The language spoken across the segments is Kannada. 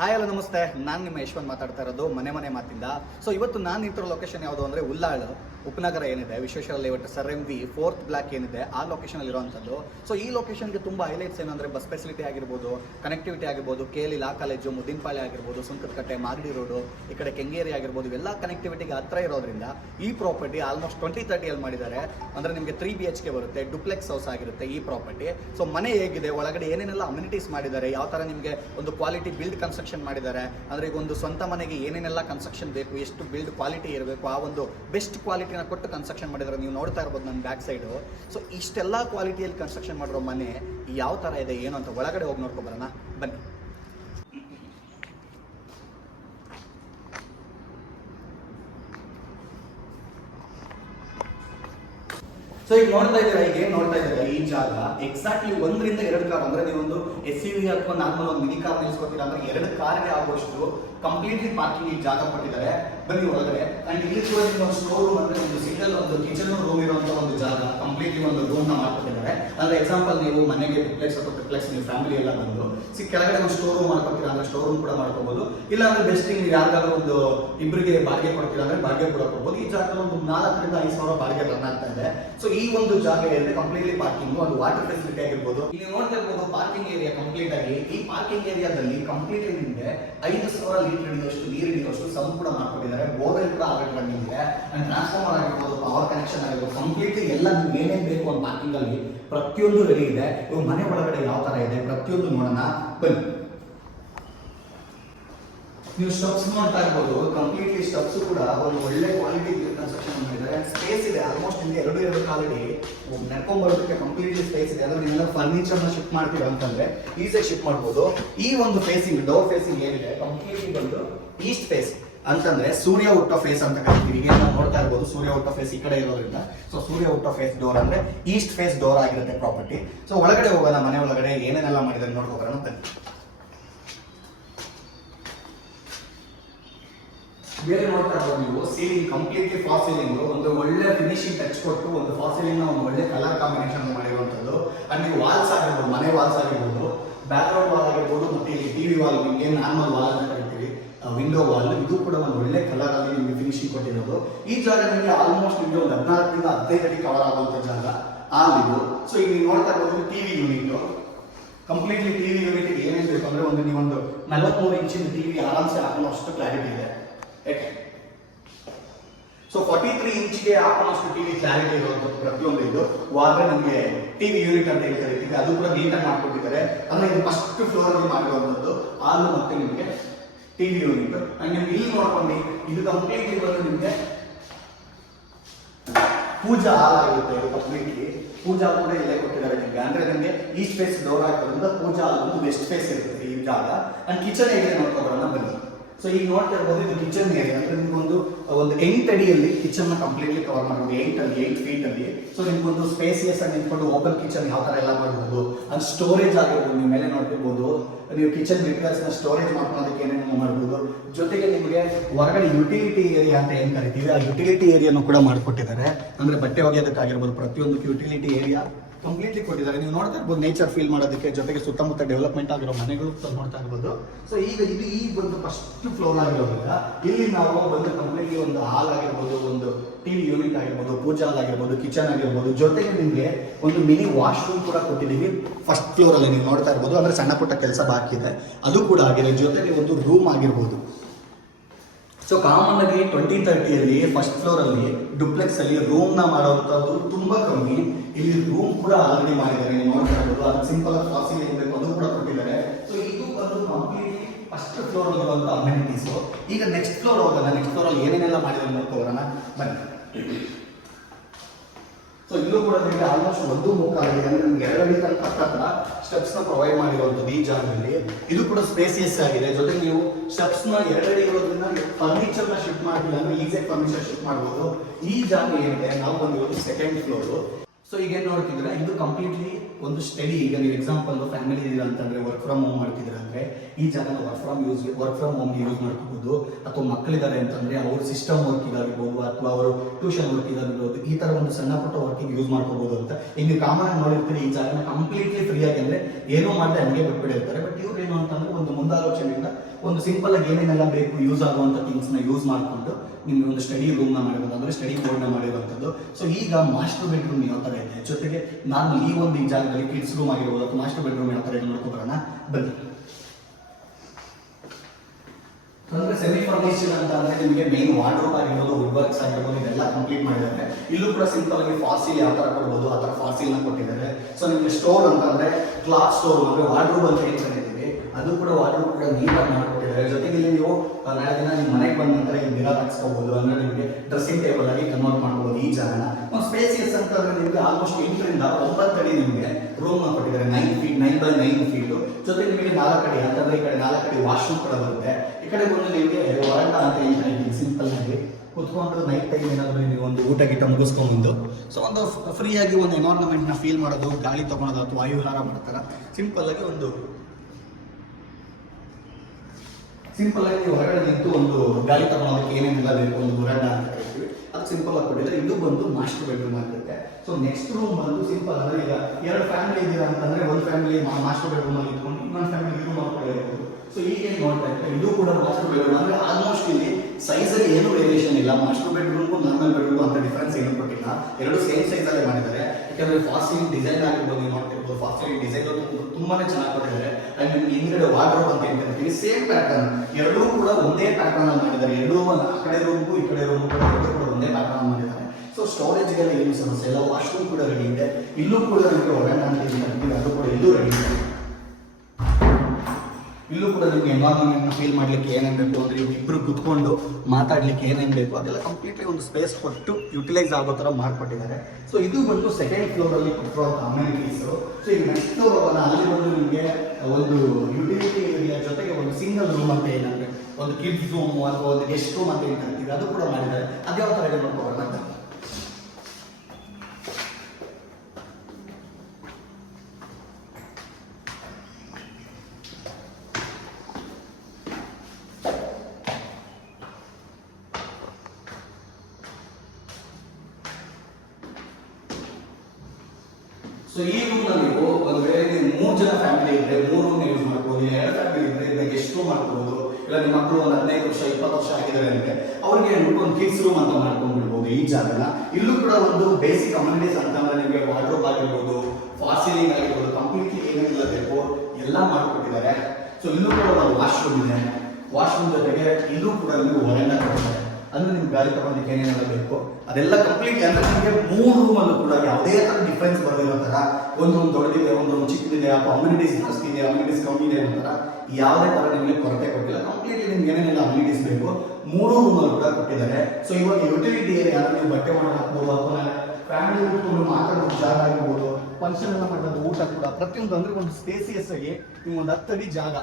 ಹಾಯ್ ಹಲೋ ನಮಸ್ತೆ, ನಾನು ನಿಮ್ಮ ಯಶವಂತ್ ಮಾತಾಡ್ತಾ ಇರೋದು ಮನೆ ಮಾತಿಂದ. ಸೊ ಇವತ್ತು ನಾನು ನಿಂತಿರೋ ಲೊಕೇಶನ್ ಯಾವುದು ಅಂದರೆ ಉಲ್ಲಾಳ್ ಉಪನಗರ ಏನಿದೆ, Vishweshwara layout sir M V 4th block ಏನಿದೆ ಆ ಲೊಕೇಶನಲ್ಲಿ ಇರುವಂಥದ್ದು. ಸೊ ಈ ಲೊಕೇಶನ್ಗೆ ತುಂಬ ಹೈಲೈಟ್ಸ್ ಏನಂದರೆ ಬಸ್ ಫೆಸಿಲಿಟಿ ಆಗಿರ್ಬೋದು, ಕನೆಕ್ಟಿವಿಟಿ ಆಗಿರ್ಬೋದು, KL ಲಾ ಕಾಲೇಜು, ಮುದ್ದಿನಪಾಳ್ಯ ಆಗಿರ್ಬೋದು, ಸುಂಕದಕಟ್ಟೆ, ಮಾಗಡಿ ರೋಡು, ಈ ಕಡೆ ಕೆಂಗೇರಿ ಆಗಿರ್ಬೋದು, ಇವೆಲ್ಲ ಕನೆಕ್ಟಿವಿಟಿಗೆ ಹತ್ರ ಇರೋದ್ರಿಂದ ಈ ಪ್ರಾಪರ್ಟಿ ಆಲ್ಮೋಸ್ಟ್ 2030 ಮಾಡಿದ್ದಾರೆ. ಅಂದರೆ ನಿಮಗೆ 3 BHK ಬರುತ್ತೆ, ಡುಪ್ಲೆಕ್ಸ್ ಹೌಸ್ ಆಗಿರುತ್ತೆ ಈ ಪ್ರಾಪರ್ಟಿ. ಸೊ ಮನೆ ಹೇಗಿದೆ, ಒಳಗಡೆ ಏನೇನೆಲ್ಲ ಅಮ್ಯುನಿಟೀಸ್ ಮಾಡಿದ್ದಾರೆ, ಯಾವ ಥರ ನಿಮಗೆ ಒಂದು ಕ್ವಾಲಿಟಿ ಬಿಲ್ಡ್ ಕನ್ಸ್ಟ್ರಕ್ಷನ್ ಮಾಡಿದ್ದಾರೆ, ಅಂದರೆ ಈಗ ಒಂದು ಸ್ವಂತ ಮನೆಗೆ ಏನೇನೆಲ್ಲ ಕನ್ಸ್ಟ್ರಕ್ಷನ್ ಬೇಕು, ಎಷ್ಟು ಬಿಲ್ಡ್ ಕ್ವಾಲಿಟಿ ಇರಬೇಕು, ಆ ಒಂದು ಬೆಸ್ಟ್ ಕ್ವಾಲಿಟಿನ ಕೊಟ್ಟು ಕನ್ಸ್ಟ್ರಕ್ಷನ್ ಮಾಡಿದ್ದಾರೆ. ನೀವು ನೋಡ್ತಾ ಇರ್ಬೋದು ನನ್ನ ಬ್ಯಾಕ್ ಸೈಡು. ಸೊ ಇಷ್ಟೆಲ್ಲ ಕ್ವಾಲಿಟಿಯಲ್ಲಿ ಕನ್ಸ್ಟ್ರಕ್ಷನ್ ಮಾಡಿರೋ ಮನೆ ಯಾವ ಥರ ಇದೆ ಏನು ಅಂತ ಒಳಗಡೆ ಹೋಗಿ ನೋಡ್ಕೊಬರೋಣ ಬನ್ನಿ. ಸೊ ಈಗ ನೋಡ್ತಾ ಇದ್ದೀರಾ ಈ ಜಾಗ ಎಕ್ಸಾಕ್ಟ್ಲಿ 1 ರಿಂದ 2 ಕಾರ್, ಅಂದ್ರೆ ನೀವೊಂದು SUV ಅಥವಾ ನಾರ್ಮಲ್ ಒಂದು ಮಿನಿ ಕಾರ್ ನಿಲ್ಸ್ಕೊತೀರಾ ಅಂದ್ರೆ 2 ಕಾರ್ಗೆ ಆಗುವಷ್ಟು ಕಂಪ್ಲೀಟ್ಲಿ ಪಾರ್ಕಿಂಗ್ ಈ ಜಾಗ ಕೊಟ್ಟಿದ್ದಾರೆ. ಬನ್ನಿ ಒಳಗಡೆ. ಅಂಡ್ ಇಲ್ಲಿ ಕೂಡ ಒಂದು ಸ್ಟೋರ್ ರೂಮ್, ಅಂದ್ರೆ ಒಂದು ಸಿಂಗಲ್ ಒಂದು ಕಿಚನ್ ರೂಮ್ ಇರುವಂತ ಒಂದು ಜಾಗ, ಕಂಪ್ಲೀಟ್ಲಿ ಒಂದು ರೂಮ್ ನ ಮಾಡ್ಕೊಟ್ಟಿದ್ದಾರೆ. ಅಂದ್ರೆ ಎಕ್ಸಾಂಪಲ್ ನೀವು ಮನೆಗೆ ಡುಪ್ಲೆಕ್ಸ್ ಅಥವಾ ಟ್ರಿಪ್ಲೆಕ್ಸ್ ನೀವು ಫ್ಯಾಮಿಲಿ ಎಲ್ಲ ಬಂದು ಕೆಳಗಡೆ ಒಂದು ಸ್ಟೋರ್ ರೂಮ್ ಮಾಡ್ಕೊತೀರಾ ಅಂದ್ರೆ ಸ್ಟೋರ್ ರೂಮ್ ಕೂಡ ಮಾಡ್ಕೋಬಹುದು. ಇಲ್ಲ ಅಂದ್ರೆ ಬೆಸ್ಟ್ ನೀವು ಯಾರಿಗಾದ್ರೂ ಒಂದು ಇಬ್ಬರಿಗೆ ಬಾಡಿಗೆ ಕೊಡ್ತೀರಾ ಅಂದ್ರೆ ಬಾಡಿಗೆ ಕೂಡ ಕೊಡ್ಬೋದು. ಈ ಜಾಗದಲ್ಲಿ ಒಂದು 4 ರಿಂದ 5 ಸಾವಿರ ಬಾಡಿಗೆ ರನ್ ಆಗ್ತಾ ಇದೆ. ಸೊ ಈ ಒಂದು ಜಾಗ ಇದೆ ಕಂಪ್ಲೀಟ್ಲಿ ಪಾರ್ಕಿಂಗ್, ಒಂದು ವಾಟರ್ ಫೆಸಿಲಿಟಿ ಆಗಿರ್ಬೋದು. ಇಲ್ಲಿ ನೋಡ್ತಾ ಇರ್ಬೋದು ಪಾರ್ಕಿಂಗ್ ಏರಿಯಾ ಕಂಪ್ಲೀಟ್ ಆಗಿ. ಈ ಪಾರ್ಕಿಂಗ್ ಏರಿಯಾದಲ್ಲಿ ಕಂಪ್ಲೀಟ್ಲಿ ನಿಮಗೆ 5,000 ಲೀಟರ್ ನೀರು ಹಿಡಿಯುವಷ್ಟು ಸಮ್ ಕೂಡ ಮಾಡ್ಕೊಂಡಿದ್ದಾರೆ. ಬೋರ್ವೆಲ್ ಕೂಡ ಆಲ್ರೆಡಿ ರನ್ನಿಂಗ್ ಇದೆ. ಅಂಡ್ ಟ್ರಾನ್ಸ್ಫಾರ್ಮರ್ ಆಗಿರ್ಬೋದು, ಪವರ್ ಕನೆಕ್ಷನ್ ಆಗಿರ್ಬೋದು, ಕಂಪ್ಲೀಟ್ಲಿ ಎಲ್ಲ ನಿಮ್ಗೆ ಏನೇನು ಬೇಕು ಒಂದು ಪಾರ್ಕಿಂಗ್ ಅಲ್ಲಿ ಪ್ರತಿಯೊಂದು ರೆಡಿ ಇದೆ. ಇವಾಗ ಮನೆ ಒಳಗಡೆ ಯಾವ ತರ ಇದೆ ಪ್ರತಿಯೊಂದು ನೋಡೋಣ ಬನ್ನಿ. ನೀವು ಸ್ಟೆಪ್ಸ್ ನೋಡ್ತಾ ಇರ್ಬೋದು, ಕಂಪ್ಲೀಟ್ಲಿ ಸ್ಟೆಪ್ಸ್ ಕೂಡ ಒಂದು ಒಳ್ಳೆ ಕ್ವಾಲಿಟಿ ಕನ್ಸ್ಟ್ರಕ್ಷನ್ ಮಾಡಿದ್ದಾರೆ. ಸ್ಪೇಸ್ ಇದೆ ಆಲ್ಮೋಸ್ಟ್ ನಿಮಗೆ 2 ಕಾಲಡಿ ನಡ್ಕೊಂಡ್ ಬರೋದಕ್ಕೆ ಕಂಪ್ಲೀಟ್ಲಿ ಸ್ಪೇಸ್ ಇದೆ. ಅಂದ್ರೆ ನೀವೆಲ್ಲ ಫರ್ನಿಚರ್ ನ ಶಿಫ್ಟ್ ಮಾಡ್ತೀರಾ ಅಂತಂದ್ರೆ ಈಸಿಯಾಗಿ ಶಿಫ್ಟ್ ಮಾಡ್ಬೋದು. ಈ ಒಂದು ಫೇಸಿಂಗ್ ಡೋರ್ ಫೇಸಿಂಗ್ ಏನಿದೆ ಕಂಪ್ಲೀಟ್ಲಿ ಬಂದು ಈಸ್ಟ್ ಫೇಸ್, ಅಂತಂದ್ರೆ ಸೂರ್ಯ ಹುಟ್ಟೋ ಫೇಸ್ ಅಂತ ಕರಿತೀವಿ. ಈಗ ನಾವು ನೋಡ್ತಾ ಇರ್ಬೋದು ಸೂರ್ಯ ಹುಟ್ಟೋ ಫೇಸ್ ಈ ಕಡೆ ಇರೋದ್ರಿಂದ ಸೊ ಸೂರ್ಯ ಹುಟ್ಟೋ ಫೇಸ್ ಡೋರ್ ಅಂದ್ರೆ ಈಸ್ಟ್ ಫೇಸ್ ಡೋರ್ ಆಗಿರುತ್ತೆ ಪ್ರಾಪರ್ಟಿ. ಸೊ ಒಳಗಡೆ ಹೋಗೋಣ, ಮನೆ ಒಳಗಡೆ ಏನೇನೆಲ್ಲ ಮಾಡಿದ್ದಾರೆ ನೋಡ್ಕೋಬರೋಣ ಬನ್ನಿ. ಬೇರೆ ನೋಡ್ತಾ ಇರ್ಬೋದು ನೀವು ಸೀಲಿಂಗ್ ಕಂಪ್ಲೀಟ್ಲಿ ಫಾಲ್ ಸೀಲಿಂಗ್, ಒಂದು ಒಳ್ಳೆ ಫಿನಿಶಿಂಗ್ ಟಚ್ ಕೊಟ್ಟು ಒಂದು ಫಾಲ್ ಸೀಲಿಂಗ್ ನ ಒಂದು ಒಳ್ಳೆ ಕಲರ್ ಕಾಂಬಿನೇಷನ್ ಮಾಡಿರುವಂತದ್ದು. ಅಂಡ್ ನೀವು ವಾಲ್ಸ್ ಆಗಿರ್ಬೋದು, ಮನೆ ವಾಲ್ಸ್ ಆಗಿರ್ಬೋದು, ಬ್ಯಾಕ್ ಗ್ರೌಂಡ್ ವಾಲ್ ಆಗಿರ್ಬೋದು, ಮತ್ತೆ ಇಲ್ಲಿ ಟಿವಿ ವಾಲ್, ನಿಮ್ಗೆ ನಾರ್ಮಲ್ ವಾಲ್ ಅಂತ ಕರಿತೀವಿ, ವಿಂಡೋ ವಾಲ್, ಇದು ಕೂಡ ಒಂದು ಒಳ್ಳೆ ಕಲರ್ ಅಲ್ಲಿ ನಿಮಗೆ ಫಿನಿಶಿಂಗ್ ಕೊಟ್ಟಿರೋದು. ಈ ಜಾಗ ನಿಮಗೆ ಆಲ್ಮೋಸ್ಟ್ ನಿಮಗೆ ಒಂದು 14 ರಿಂದ 15 ಅಡಿ ಕವರ್ ಆಗುವಂತ ಜಾಗ ಆಲಿದು. ಸೊ ಈಗ ನೀವು ನೋಡ್ತಾ ಇರ್ಬೋದು TV unit, completely TV unit ಏನೇನು ಬೇಕು ಅಂದ್ರೆ ಒಂದು ನೀವೊಂದು 43 ಇಂಚಿನ ಟಿವಿ ಆರಾಮ್ಸೆ ಹಾಕೋಷ್ಟು ಕ್ಲಾರಿಟಿ ಇದೆ. ಸೊ 43 ಇಂಚ್ಗೆ ಹಾಕೋಷ್ಟು ಟಿವಿ ಕ್ಲಾರಿಟಿ ಇರುವಂತ ಪ್ರತಿಯೊಂದು ಇದು ವಾದ್ರೆ ನಮಗೆ ಟಿವಿ ಯೂನಿಟ್ ಅಂತ ಹೇಳಿ ಕರಿತೀವಿ. ಅದು ಕೂಡ ನೀಟಾಗಿ ಮಾಡ್ಕೊಟ್ಟಿದ್ದಾರೆ. ಅಂದ್ರೆ ಇದು ಫಸ್ಟ್ ಫ್ಲೋರ್ ಅಲ್ಲಿ ಮಾಡಿರುವಂತದ್ದು ಹಾಲು ಮತ್ತೆ ನಿಮಗೆ ಟಿವಿ ಯೂನಿಟ್. ಅಂಡ್ ನಿಮ್ಗೆ ಇಲ್ಲಿ ನೋಡ್ಕೊಂಡು ಇದು ಕಂಪ್ಲೀಟ್ಲಿ ಬಂದು ನಿಮಗೆ ಪೂಜಾ ಹಾಲ್ ಆಗಿರುತ್ತೆ. ಇದು ಕಂಪ್ಲೀಟ್ಲಿ ಪೂಜಾ ಕೂಡ ಇಲ್ಲೇ ಕೊಟ್ಟಿದ್ದಾರೆ ನಿಮಗೆ. ಅಂದ್ರೆ ನಿಮಗೆ ಈಸ್ಟ್ ಫೇಸ್ ಡೋರ್ ಆಗಿರೋದ್ರಿಂದ ಪೂಜಾ ಹಾಲ್ ಒಂದು ವೆಸ್ಟ್ ಫೇಸ್ ಇರುತ್ತೆ ಈ ಜಾಗ. ಅಂಡ್ ಕಿಚನ್ ಏರಿಯಾ ನೋಡ್ಕೊಬರೋಣ ಬನ್ನಿ. ಸೊ ಈಗ ನೋಡ್ತಾ ಇರ್ಬೋದು ಇದು ಕಿಚನ್ ಏರಿಯಾ, ಅಂದ್ರೆ ನಿಮ್ಗೊಂದು 8 ಅಡಿಯಲ್ಲಿ ಕಿಚನ್ ನ ಕಂಪ್ಲೀಟ್ಲಿ ಕವರ್ ಮಾಡಬಹುದು. 8 ಫೀಟ್ ಅಲ್ಲಿ. ಸೊ ನಿಮ್ಗೊಂದು ಸ್ಪೇಸಿಯಸ್ ಆಗಿ ನಿಂತ್ಕೊಂಡು ಓಪನ್ ಕಿಚನ್ ಯಾವ ತರ ಎಲ್ಲ ಮಾಡಬಹುದು. ಅಂಡ್ ಸ್ಟೋರೇಜ್ ಆಗಿರ್ಬೋದು, ನೀವು ಮೇಲೆ ನೋಡ್ತಿರ್ಬೋದು ನೀವು ಕಿಚನ್ ಮೆಟೀರಿಯಲ್ಸ್ ನ ಸ್ಟೋರೇಜ್ ಮಾಡ್ಕೊಳ್ಳೋದಕ್ಕೆ ಏನೇನು ಮಾಡಬಹುದು. ಜೊತೆಗೆ ನಿಮಗೆ ಹೊರಗಡೆ ಯುಟಿಲಿಟಿ ಏರಿಯಾ ಅಂತ ಏನ್ ಕರಿತೀವಿ ಆ ಯುಟಿಲಿಟಿ ಏರಿಯಾನು ಕೂಡ ಮಾಡಿಕೊಟ್ಟಿದ್ದಾರೆ. ಅಂದ್ರೆ ಬಟ್ಟೆ ಒಗೆಯೋದಕ್ಕಾಗಿರ್ಬೋದು ಪ್ರತಿಯೊಂದು ಯುಟಿಲಿಟಿ ಏರಿಯಾ ಕಂಪ್ಲೀಟ್ಲಿ ಕೊಟ್ಟಿದ್ದಾರೆ. ನೀವು ನೋಡ್ತಾ ಇರ್ಬೋದು ನೇಚರ್ ಫೀಲ್ ಮಾಡೋದಕ್ಕೆ, ಜೊತೆಗೆ ಸುತ್ತಮುತ್ತ ಡೆವಲಪ್ಮೆಂಟ್ ಆಗಿರೋ ಮನೆಗಳು ನೋಡ್ತಾ ಇರ್ಬೋದು. ಸೊ ಈಗ ಇದು ಈ ಒಂದು ಫಸ್ಟ್ ಫ್ಲೋರ್ ಆಗಿರೋದ್ರಿಂದ ಇಲ್ಲಿ ನಾವು ಒಂದು ಕಂಪ್ಲೀಟ್ಲಿ ಒಂದು ಹಾಲ್ ಆಗಿರ್ಬೋದು, ಒಂದು ಟಿವಿ ಯೂನಿಟ್ ಆಗಿರ್ಬೋದು, ಪೂಜಾ ಹಾಲ್ ಆಗಿರ್ಬೋದು, ಕಿಚನ್ ಆಗಿರ್ಬೋದು, ಜೊತೆಗೆ ನಿಮಗೆ ಒಂದು ಮಿನಿ ವಾಶ್ರೂಮ್ ಕೂಡ ಕೊಟ್ಟಿದ್ದೀವಿ ಫಸ್ಟ್ ಫ್ಲೋರ್ ಅಲ್ಲಿ. ನೀವು ನೋಡ್ತಾ ಇರ್ಬೋದು ಅಂದ್ರೆ ಸಣ್ಣ ಪುಟ್ಟ ಕೆಲಸ ಬಾಕಿ ಇದೆ ಅದು ಕೂಡ ಆಗಿದೆ. ಜೊತೆಗೆ ಒಂದು ರೂಮ್ ಆಗಿರ್ಬೋದು. ಸೊ ಕಾಮನ್ ಆಗಿ 2030 ಫಸ್ಟ್ ಫ್ಲೋರ್ ಅಲ್ಲಿ ಡುಪ್ಲೆಕ್ಸ್ ಅಲ್ಲಿ ರೂಮ್ ನ ಮಾಡುವಂತದ್ದು ತುಂಬಾ ಕಮ್ಮಿ. ಇಲ್ಲಿ ರೂಮ್ ಕೂಡ ಆಲ್ರೆಡಿ ಮಾಡಿದ್ದಾರೆ, ನೀವು ನೋಡ್ತಾ ಇರ್ಬೋದು. ಅದು ಸಿಂಪಲ್ ಆಗಿ ಫಾಸಿಲ್ ಏನ್ ಬೇಕು ಅದು ಕೂಡ ಕೊಟ್ಟಿದ್ದಾರೆ. ಸೊ ಇದು ಬಂದು ಕಂಪ್ಲೀಟ್ಲಿ ಫಸ್ಟ್ ಫ್ಲೋರ್ ಅಲ್ಲಿ ಇರುವಂತ ಅಮ್ಯುನಿಟೀಸ್. ಈಗ ನೆಕ್ಸ್ಟ್ ಫ್ಲೋರ್ ಹೋಗೋಣ. ನೆಕ್ಸ್ಟ್ ಫ್ಲೋರ್ ಅಲ್ಲಿ ಏನೇನೆಲ್ಲ ಮಾಡಿದ್ದಾರೆ ನೋಡ್ಕೊಳ್ಳೋಣ ಬನ್ನಿ. ಸೊ ಇಲ್ಲೂ ಕೂಡ ನಿಮಗೆ ಆಲ್ಮೋಸ್ಟ್ 1.3 ಅಡಿ ಅಂದ್ರೆ ನಿಮ್ಗೆ 2 ಅಡಿ ಹತ್ರ ಸ್ಟೆಪ್ಸ್ ನ ಪ್ರೊವೈಡ್ ಮಾಡಿರುವಂತದ್ದು ಈ ಜಾಗದಲ್ಲಿ. ಇದು ಕೂಡ ಸ್ಪೇಸಿಯಸ್ ಆಗಿದೆ. ಜೊತೆಗೆ ನೀವು ಸ್ಟೆಪ್ಸ್ ನ 2 ಅಡಿ ಇರೋದ್ರಿಂದ ಫರ್ನಿಚರ್ ನ ಶಿಫ್ಟ್ ಮಾಡಿಲ್ಲ ಅಂದ್ರೆ ಈಸಿಯಾಗಿ ಫರ್ನಿಚರ್ ಶಿಫ್ಟ್ ಮಾಡಬಹುದು. ಈ ಜಾಗ ಏನಿದೆ ನಾವು ಬಂದಿರೋದು 2nd ಫ್ಲೋರ್. ಸೊ ಈಗ ಏನು ನೋಡ್ತಿದ್ರೆ ಇದು ಕಂಪ್ಲೀಟ್ಲಿ ಒಂದು ಸ್ಟಡಿ. ಈಗ ನೀವು ಎಕ್ಸಾಂಪಲ್ ಫ್ಯಾಮಿಲಿ ಇದೀರ ಅಂತಂದ್ರೆ ವರ್ಕ್ ಫ್ರಮ್ ಹೋಮ್ ಮಾಡ್ತಿದ್ರ ಅಂದ್ರೆ ಈ ಜಾಗನ ವರ್ಕ್ ಫ್ರಮ್ ಹೋಮ್ ಯೂಸ್ ಮಾಡ್ಕೋಬಹುದು. ಅಥವಾ ಮಕ್ಕಳಿದ್ದಾರೆ ಅಂತಂದ್ರೆ ಅವ್ರ ಸಿಸ್ಟಮ್ ವರ್ಕ್ ಆಗಿರ್ಬೋದು ಅಥವಾ ಅವರು ಟ್ಯೂಷನ್ ವರ್ಕ್ ಆಗಿರ್ಬೋದು, ಈ ತರ ಒಂದು ಸಣ್ಣ ಪುಟ್ಟ ವರ್ಕಿಗೆ ಯೂಸ್ ಮಾಡ್ಕೋಬಹುದು ಅಂತ. ಈಗ ನೀವು ಕಾಮನ್ ಆಗಿ ನೋಡಿರ್ತೀರಿ ಈ ಜಾಗನ ಕಂಪ್ಲೀಟ್ಲಿ ಫ್ರೀ ಆಗಿ ಅಂದ್ರೆ ಏನೂ ಮಾಡದೆ ಹಂಗೆ ಬಿಟ್ಬಿಟ್ಟಿರ್ತಾರೆ. ಬಟ್ ಇವ್ರು ಏನು ಅಂತಂದ್ರೆ ಒಂದು ಮುಂದಾಲೋಚನೆಯಿಂದ ಒಂದು ಸಿಂಪಲ್ ಆಗಿ ಏನೇನೆಲ್ಲ ಬೇಕು ಯೂಸ್ ಆಗುವಂತ ಥಿಂಗ್ಸ್ ನ ಯೂಸ್ ಮಾಡ್ಕೊಂಡು ನಿಮ್ಗೆ ಒಂದು ಸ್ಟಡಿ ರೂಮ್ ನ ಮಾಡಿರೋದು ಅಂದ್ರೆ ಸ್ಟಡಿ ಬೋರ್ಡ್ ನ ಮಾಡಿರುವಂತದ್ದು. ಸೊ ಈಗ ಮಾಸ್ಟರ್ ಬೆಡ್ರೂಮ್ ಯಾವ ತರ ಇದೆ, ಜೊತೆಗೆ ನಾನು ಈ ಜಾಗದಲ್ಲಿ ಕಿಡ್ಸ್ ರೂಮ್ ಆಗಿರ್ಬೋದು ಅಥವಾ ಮಾಸ್ಟರ್ ಬೆಡ್ರೂಮ್ ಯಾವ ತರ ಇದೆ ನೋಡ್ಕೊಬರೋಣ ಬನ್ನಿ. ಅಂದ್ರೆ ಸೆಮಿ ಫರ್ನಿಚರ್ ಅಂತ ಅಂದ್ರೆ ನಿಮಗೆ ಮೇನ್ ವಾರ್ಡ್ರೋಬ್ ಆಗಿರ್ಬೋದು, ವುಡ್ ವರ್ಕ್ಸ್ ಆಗಿರ್ಬೋದು, ಇದೆಲ್ಲ ಕಂಪ್ಲೀಟ್ ಮಾಡಿದ್ದಾರೆ. ಇಲ್ಲೂ ಕೂಡ ಸಿಂಪಲ್ ಆಗಿ ಫಾಸಿಲ್ ಯಾವ ತರ ಕೊಡ್ಬೋದು ಆ ತರ ಫಾಸಿಲ್ ನ ಕೊಟ್ಟಿದ್ದಾರೆ. ಸೊ ನಿಮಗೆ ಸ್ಟೋರ್ ಅಂತ ಅಂದ್ರೆ ಕ್ಲಾತ್ ಸ್ಟೋರ್ ಅಂದ್ರೆ ವಾರ್ಡ್ರೋಬ್ ಅಂತ ಏನ್ ಕರೀತೀವಿ, ಅದು ಕೂಡ ವಾರ್ಡ್ರೋಬ್ ಕೂಡ ನೀಟಾಗಿ ಮಾಡ್ಕೊಟ್ಟಿದ್ದಾರೆ. ಜೊತೆಗೆ ಇಲ್ಲಿ ನೀವು ನಾಳೆ ದಿನ ನಿಮ್ಮ ಮನೆಗೆ ಬಂದ ನಂತರ ಇಲ್ಲಿ ಮಿರರ್ ಹಾಕ್ಸ್ಕೋಬಹುದು, ಅಂದ್ರೆ ನಿಮಗೆ ಡ್ರೆಸ್ಸಿಂಗ್ ಟೇಬಲ್ ಆಗಿ ಕನ್ವರ್ಟ್ ಮಾಡ್ಬೋದು ಈ ಜಾಗನ. ಒಂದು ಸ್ಪೇಸಿಯಸ್ ಅಂತಂದ್ರೆ ನಿಮಗೆ ಆಲ್ಮೋಸ್ಟ್ 8ರಿಂದ 9 ಅಡಿ ನಿಮಗೆ ರೂಮ್ ನ ಕೊಟ್ಟಿದ್ದಾರೆ. 9 ಫೀಟ್ 9 by 9 ಫೀಟ್. ಜೊತೆಗೆ ನಿಮಗೆ 4 ಅಡಿ ಅಂತಂದ್ರೆ ಈ ಕಡೆ 4 ಅಡಿ ವಾಶ್ರೂಮ್ ಕೂಡ ಬರುತ್ತೆ. ಈ ಕಡೆ ಬಂದು ನಿಮಗೆ ವರಂಡ ಅಂತ ಹೇಳ್ತಾ ಇದ್ದೀನಿ. ಸಿಂಪಲ್ ಆಗಿ ಕುತ್ಕೊಂಡು ನೈಟ್ ಟೈಮ್ ಏನಾದ್ರು ನೀವು ಒಂದು ಊಟ ಗೀಟ ಮುಗಿಸ್ಕೊಂಡು ಸೊ ಒಂದು ಫ್ರೀ ಆಗಿ ಒಂದು ಎನ್ವೈರನ್ಮೆಂಟ್ ನ ಫೀಲ್ ಮಾಡೋದು, ಗಾಳಿ ತಗೊಳೋದು ಅಥವಾ ವಾಯುಹಾರ ಮಾಡ್ತಾರೆ. ಸಿಂಪಲ್ ಆಗಿ ಹೊರಗಡೆ ನಿಂತು ಒಂದು ಗಾಳಿ ತಗೊಳೋದಕ್ಕೆ ಏನೇನೆಲ್ಲ ಬೇಕು ಒಂದು ವರಂಡ ಅಂತ ಕರಿತೀವಿ, ಅದು ಸಿಂಪಲ್ ಆಗಿ ಕೊಟ್ಟಿದ್ರೆ. ಇದು ಬಂದು ಮಾಸ್ಟರ್ ಬೆಡ್ರೂಮ್ ಆಗಿರುತ್ತೆ. ಸೊ ನೆಕ್ಸ್ಟ್ ರೂಮ್ ಬಂದು ಸಿಂಪಲ್ ಅಂದ್ರೆ ಈಗ 2 ಫ್ಯಾಮಿಲಿ ಇದೀರಾ ಅಂತಂದ್ರೆ ಒಂದು ಫ್ಯಾಮಿಲಿ ಮಾಸ್ಟರ್ ಬೆಡ್ರೂಮ್ ಅಲ್ಲಿ ಇಟ್ಕೊಂಡು ಇನ್ನೊಂದು ಫ್ಯಾಮಿಲಿ ರೂಮ್ ಮಾಡ್ಕೊಳ್ಳಬಹುದು. ಸೊ ಈಗ ಏನ್ ನೋಡ್ತಾ ಇರ್ತಾರೆ, ಇದು ಕೂಡ ಮಾಸ್ಟರ್ ಬೆಡ್ರೂಮ್. ಅಂದ್ರೆ ಆಲ್ಮೋಸ್ಟ್ ಇಲ್ಲಿ ಸೈಜ್ ಅಲ್ಲಿ ಏನು ವೇರಿಯೇಷನ್ ಇಲ್ಲ. ಮಾಸ್ಟರ್ ಬೆಡ್ರೂಮ್ ನಾರ್ಮಲ್ ಬೆಡ್ರೂಮ್ ಅಂತ ಡಿಫರೆನ್ಸ್ ಏನು ಕೊಟ್ಟಿಲ್ಲ, ಎರಡು ಸೇಮ್ ಸೈಜ್ ಅಲ್ಲೇ ಮಾಡಿದ್ದಾರೆ. ಯಾಕಂದ್ರೆ ಫಾಸ್ಟಿಂಗ್ ಡಿಸೈನ್ ಆಗಿರ್ಬೋದು, ನೀವು ನೋಡ್ತಿರ್ಬೋದು ಫಾಸ್ಟಿಂಗ್ ಡಿಸೈನ್ ತುಂಬಾನೇ ಚೆನ್ನಾಗಿ ಕೊಟ್ಟಿದ್ದಾರೆ. ಅಂಡ್ ನಿಮ್ಗೆ ಹಿಂದ್ಗಡೆ ವಾರ್ಡ್ರೋಬ್ ಅಂತ ಏನ್ ಕರಿತೀವಿ, ಸೇಮ್ ಪ್ಯಾಟರ್ನ್, ಎರಡೂ ಕೂಡ ಒಂದೇ ಪ್ಯಾಟರ್ನ್ ಅಲ್ಲಿ ಮಾಡಿದ್ದಾರೆ. ಎರಡೂ ಆ ಕಡೆ ರೂಮ್ಗೂ ಈ ಕಡೆ ರೂಮ್ ಕೂಡ ಒಂದೇ ಪ್ಯಾಟರ್ನ್ ಮಾಡಿದ್ದಾರೆ. ಸೊ ಸ್ಟೋರೇಜ್ಗೆಲ್ಲ ಏನು ಸಮಸ್ಯೆ ಇಲ್ಲ. ವಾಶ್ರೂಮ್ ಕೂಡ ರೆಡಿ ಇದೆ. ಇಲ್ಲೂ ಕೂಡ ನಿಮಗೆ ವರಂಡ ಅಂತ ಕರಿತೀವಿ, ಅದು ಕೂಡ ಇಲ್ಲೂ ರೆಡಿ ಇದೆ. ಇಲ್ಲೂ ಕೂಡ ನಿಮ್ಗೆ ಎನ್ವೈರನ್ಮೆಂಟ್ ಫೀಲ್ ಮಾಡ್ಲಿಕ್ಕೆ ಏನೇನು ಬೇಕು ಅಂದ್ರೆ ಇಬ್ರು ಕುತ್ಕೊಂಡು ಮಾತಾಡ್ಲಿಕ್ಕೆ ಏನೇನು ಬೇಕು ಅದೆಲ್ಲ ಕಂಪ್ಲೀಟ್ಲಿ ಒಂದು ಸ್ಪೇಸ್ ಕೊಟ್ಟು ಯುಟಿಲೈಸ್ ಆಗೋ ತರ ಮಾಡ್ಕೊಟ್ಟಿದ್ದಾರೆ. ಸೊ ಇದು ಬಂದು ಸೆಕೆಂಡ್ ಫ್ಲೋರ್ ಅಲ್ಲಿ ಕೊಟ್ಟಿರುವಂತಹ ಅಮ್ಯುನಿಟೀಸ್. ಸೊ ಈಗ ನೆಕ್ಸ್ಟ್ ಫ್ಲೋರ್ ಹೋಗೋಣ. ಅಲ್ಲಿ ಬಂದು ನಿಮಗೆ ಒಂದು ಯುಟಿಲಿಟಿ ಏರಿಯಾ ಜೊತೆಗೆ ಒಂದು ಸಿಂಗಲ್ ರೂಮ್ ಅಂತ ಏನಂದ್ರೆ ಒಂದು ಕಿಡ್ಸ್ ರೂಮ್ ಅಥವಾ ಒಂದು ಗೆಸ್ಟ್ ರೂಮ್ ಅಂತ ಏನ್ ಕರಿತೀವಿ ಅದು ಕೂಡ ಮಾಡಿದ್ದಾರೆ. ಅದ್ಯಾವ ತರ ಇದೆ ನೋಡ್ಕೊಳ್ಳೋಣ ಅಂತ. ಸೊ ಈ ರೂಮ್ ನಲ್ಲಿ ನೀವು ಒಂದು ವೇಳೆ 3 ಜನ ಫ್ಯಾಮಿಲಿ ಇದ್ರೆ 3 ರೂಮ್ ಯೂಸ್ ಮಾಡ್ಬೋದು. 2 ಫ್ಯಾಮಿಲಿ ಇದ್ರೆ ಗೆಸ್ಟ್ ರೂಮ್ ಮಾಡ್ಬೋದು. ಇಲ್ಲ ನಿಮ್ಮ ಮಕ್ಕಳು ಒಂದು 15 ವರ್ಷ 20 ವರ್ಷ ಆಗಿದ್ದಾರೆ ಅಂದ್ರೆ ಅವ್ರಿಗೆ ಹೇಳ್ಬಿಟ್ಟು ಒಂದು ಕಿಡ್ಸ್ ರೂಮ್ ಅಂತ ಮಾಡ್ಕೊಂಡ್ಬಿಡ್ಬೋದು ಈ ಜಾಗನ. ಇಲ್ಲೂ ಕೂಡ ಒಂದು ಬೇಸಿಕ್ ಅಮ್ಯುನಿಟೀಸ್ ಅಂತಂದ್ರೆ ನಿಮಗೆ ವಾರ್ಡ್ರೋಬ್ ಆಗಿರ್ಬೋದು, ಫಾಲ್ ಸೀಲಿಂಗ್ ಆಗಿರ್ಬೋದು, ಕಂಪ್ಲೀಟ್ಲಿ ಏನೇನೆಲ್ಲ ಬೇಕು ಎಲ್ಲ ಮಾಡ್ಕೊಟ್ಟಿದ್ದಾರೆ. ಸೊ ಇಲ್ಲೂ ಕೂಡ ಒಂದು ವಾಶ್ರೂಮ್ ಇದೆ. ವಾಶ್ರೂಮ್ ಜೊತೆಗೆ ಇಲ್ಲೂ ಕೂಡ ನಿಮಗೆ ವರಂಡ ಕೊಟ್ಟಿದ್ದಾರೆ. ಅಂದ್ರೆ ನಿಮ್ಗೆ ಗಾಳಿ ತಗೊಳ್ಳೋದಕ್ಕೆ ಏನೇನೆಲ್ಲ ಬೇಕು ಅದೆಲ್ಲ ಕಂಪ್ಲೀಟ್. ಅಂದ್ರೆ ನಿಮಗೆ 3 ರೂಮ್ ಅಲ್ಲೂ ಕೂಡ ಯಾವುದೇ ತರ ಡಿಫ್ರೆನ್ಸ್ ಬರೋದಿರೋ ತರ ಒಂದು ರೂಮ್ ದೊಡ್ಡದಿದೆ, ಒಂದು ರೂಮ್ ಚಿಕ್ಕದಿದೆ, ಅಥವಾ ಅಮ್ಯುನಿಟೀಸ್ ಜಾಸ್ತಿ ಇದೆ, ಅಮ್ಯುನಿಟೀಸ್ ಕಮ್ಮಿ ಇದೆ ಅನ್ನೋ ತರ ಯಾವುದೇ ತರ ನಿಮಗೆ ಕೊರತೆ ಕೊಟ್ಟಿಲ್ಲ. ಕಂಪ್ಲೀಟ್ಲಿ ನಿಮ್ಗೆ ಏನೇನೆಲ್ಲ ಅಮ್ಯುನಿಟೀಸ್ ಬೇಕು 3 ರೂಮ್ ಅಲ್ಲೂ ಕೂಡ ಕೊಟ್ಟಿದ್ದಾರೆ. ಸೊ ಇವಾಗ ಯುಟಿಲಿಟಿ ಏರಿಯಾ ನೀವು ಬಟ್ಟೆ ಮಾಡಿ ಹಾಕ್ಬೋದು ಅಥವಾ ಫ್ಯಾಮಿಲಿ ಕೂತ್ಕೊಂಡು ಮಾತಾಡೋದು ಜಾಗ ಆಗಿರ್ಬೋದು, ಫಂಕ್ಷನ್ ಎಲ್ಲ ಮಾಡೋದು, ಊಟ ಕೂಡ ಪ್ರತಿಯೊಂದು ಅಂದ್ರೆ ಒಂದು ಸ್ಪೇಸಿಯಸ್ ಆಗಿ ನೀವು ಒಂದು 10 ಅಡಿ ಜಾಗ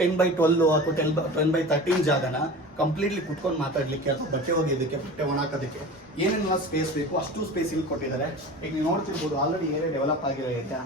10 by 12 ಅಥವಾ 10 by 13 ಜಾಗನ ಕಂಪ್ಲೀಟ್ಲಿ ಕುತ್ಕೊಂಡು ಮಾತಾಡ್ಲಿಕ್ಕೆ ಅಥವಾ ಬಟ್ಟೆ ಒಗೆಯೋದಕ್ಕೆ, ಬಟ್ಟೆ ಒಣಾಕೋದಕ್ಕೆ ಏನೇನೆಲ್ಲ ಸ್ಪೇಸ್ ಬೇಕು ಅಷ್ಟು ಸ್ಪೇಸ್ ಇಲ್ಲಿ ಕೊಟ್ಟಿದ್ದಾರೆ. ಈಗ ನೀವು ನೋಡ್ತಿರ್ಬೋದು ಆಲ್ರೆಡಿ ಏರಿಯಾ ಡೆವಲಪ್ ಆಗಿರೋ ಏರಿಯಾ.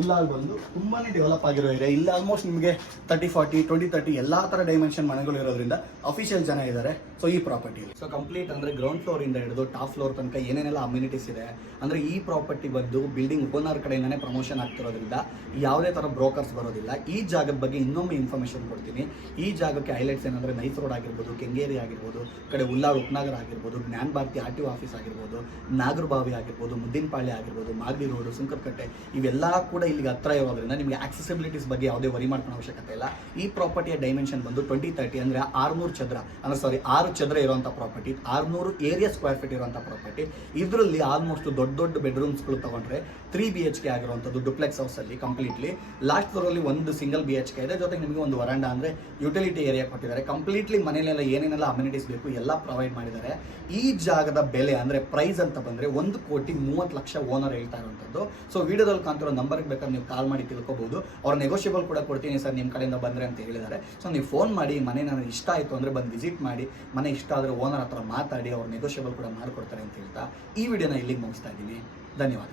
ಉಲ್ಲಾಲ್ ಬಂದು ತುಂಬಾನೇ ಡೆವಲಪ್ ಆಗಿರೋ ಏರಿಯಾ. ಇಲ್ಲಿ ಆಲ್ಮೋಸ್ಟ್ ನಿಮಗೆ 30-40 20-30 ಎಲ್ಲಾ ತರ ಡೈಮೆನ್ಷನ್ ಮನೆಗಳು ಇರೋದ್ರಿಂದ ಅಫಿಷಿಯಲ್ ಜನ ಇದ್ದಾರೆ. ಸೊ ಈ ಪ್ರಾಪರ್ಟಿ ಸೊ ಕಂಪ್ಲೀಟ್ ಅಂದ್ರೆ ಗ್ರೌಂಡ್ ಫ್ಲೋರ್ ಇಂದ ಹಿಡಿದು ಟಾಪ್ ಫ್ಲೋರ್ ತನಕ ಏನೇನೆಲ್ಲ ಅಮ್ಯುನಿಟೀಸ್ ಇದೆ ಅಂದ್ರೆ ಈ ಪ್ರಾಪರ್ಟಿ ಬಂದು ಬಿಲ್ಡಿಂಗ್ ಓನರ್ ಕಡೆಯಿಂದಾನೇ ಪ್ರಮೋಷನ್ ಆಗ್ತಿರೋದ್ರಿಂದ ಯಾವುದೇ ತರ ಬ್ರೋಕರ್ಸ್ ಬರೋದಿಲ್ಲ. ಈ ಜಾಗದ ಬಗ್ಗೆ ಇನ್ನೊಮ್ಮೆ ಇನ್ಫಾರ್ಮೇಶನ್ ಕೊಡ್ತೀನಿ. ಈ ಜಾಗಕ್ಕೆ ಹೈಲೈಟ್ಸ್ ಏನಂದ್ರೆ ನೈಸ್ ರೋಡ್ ಆಗಿರ್ಬೋದು, ಕೆಂಗೇರಿ ಆಗಿರ್ಬೋದು, ಕಡೆ ಉಲ್ಲಾಳ್ ಉಪನಗರ ಆಗಿರ್ಬೋದು, ಜ್ಞಾನ ಭಾರತಿ RTO ಆಫೀಸ್ ಆಗಿರ್ಬೋದು, ನಾಗರಬಾವಿ ಆಗಿರ್ಬೋದು, ಮುದ್ದಿನಪಾಳ್ಯ ಆಗಿರ್ಬೋದು, ಮಾಗಡಿ ರೋಡ್, ಸುಂಕರಕಟ್ಟೆ ಇವೆಲ್ಲ ಕೂಡ ಇಲ್ಲಿಗೆ ಹತ್ರ ಇರೋದ್ರಿಂದ ನಿಮಗೆ ಆಕ್ಸೆಸಿಬಿಲಿಟೀಸ್ ಬಗ್ಗೆ ಯಾವುದೇ ವರಿ ಮಾಡ್ಕೊಳ್ಳೋ ಅವಶ್ಯಕತೆ ಇಲ್ಲ. ಈ ಪ್ರಾಪರ್ಟಿಯ ಡೈಮೆನ್ಷನ್ ಬಂದು 20-30 ಅಂದ್ರೆ 600 ಚದರ ಅಂದ್ರೆ 6 ಚದರ ಇರುವಂತ ಪ್ರಾಪರ್ಟಿ, 600 ಏರಿಯಾ ಸ್ಕ್ವೇರ್ ಫೀಟ್ ಇರುವಂತ ಪ್ರಾಪರ್ಟಿ. ಇದರಲ್ಲಿ ಆಲ್ಮೋಸ್ಟ್ ದೊಡ್ಡ ಬೆಡ್ರೂಮ್ಸ್ಗಳು ತಗೊಂಡ್ರೆ 3 BHK ಆಗಿರುವಂತದ್ದು ಡುಪ್ಲೆಕ್ಸ್ ಹೌಸ್ ಅಲ್ಲಿ ಕಂಪ್ಲೀಟ್ಲಿ. ಲಾಸ್ಟ್ ಫ್ಲೋರ್ ಅಲ್ಲಿ ಒಂದು ಸಿಂಗಲ್ BHK ಇದೆ. ಜೊತೆಗೆ ನಿಮಗೆ ಒಂದು ವರಾಂಡ ಅಂದ್ರೆ ಯುಟಿಲಿಟಿ ಏರಿಯಾ ಕೊಟ್ಟಿದ್ದಾರೆ. ಕಂಪ್ಲೀಟ್ಲಿ ಮನೆಯಲ್ಲೆಲ್ಲ ಏನೇನೆಲ್ಲ ಅಮ್ಯುನಿಟೀಸ್ ಬೇಕು ಎಲ್ಲ ಪ್ರೊವೈಡ್ ಮಾಡಿದ್ದಾರೆ. ಈ ಜಾಗದ ಬೆಲೆ ಅಂದ್ರೆ ಪ್ರೈಸ್ ಅಂತ ಬಂದ್ರೆ 1,30,00,000 ಓನರ್ ಹೇಳ್ತಾ ಇರುವಂತದ್ದು. ಸೊ ವಿಡಿಯೋದಲ್ಲಿ ಕಾಣ್ತಿರೋ ನಂಬರ್ಗೆ ಬೇಕಾದ್ರೆ ನೀವು ಕಾಲ್ ಮಾಡಿ ತಿಳ್ಕೊಬಹುದು. ಅವ್ರು ನೆಗೋಷಿಯಬಲ್ ಕೂಡ ಕೊಡ್ತೀನಿ ಸರ್ ನಿಮ್ಮ ಕಡೆಯಿಂದ ಬಂದ್ರೆ ಅಂತ ಹೇಳಿದ್ದಾರೆ. ಸೊ ನೀವು ಫೋನ್ ಮಾಡಿ ಮನೆ ನನಗೆ ಇಷ್ಟ ಆಯಿತು ಅಂದ್ರೆ ಬಂದು ವಿಸಿಟ್ ಮಾಡಿ, ಮನೆ ಇಷ್ಟ ಆದರೆ ಓನರ್ ಹತ್ರ ಮಾತಾಡಿ ಅವ್ರು ನೆಗೋಷಿಯಬಲ್ ಕೂಡ ಮಾಡಿಕೊಡ್ತಾರೆ ಅಂತ ಹೇಳ್ತಾ ಈ ವಿಡಿಯೋನ ಇಲ್ಲಿಗೆ ಮುಗಿಸ್ತಾ ಇದ್ದೀನಿ. ಧನ್ಯವಾದ.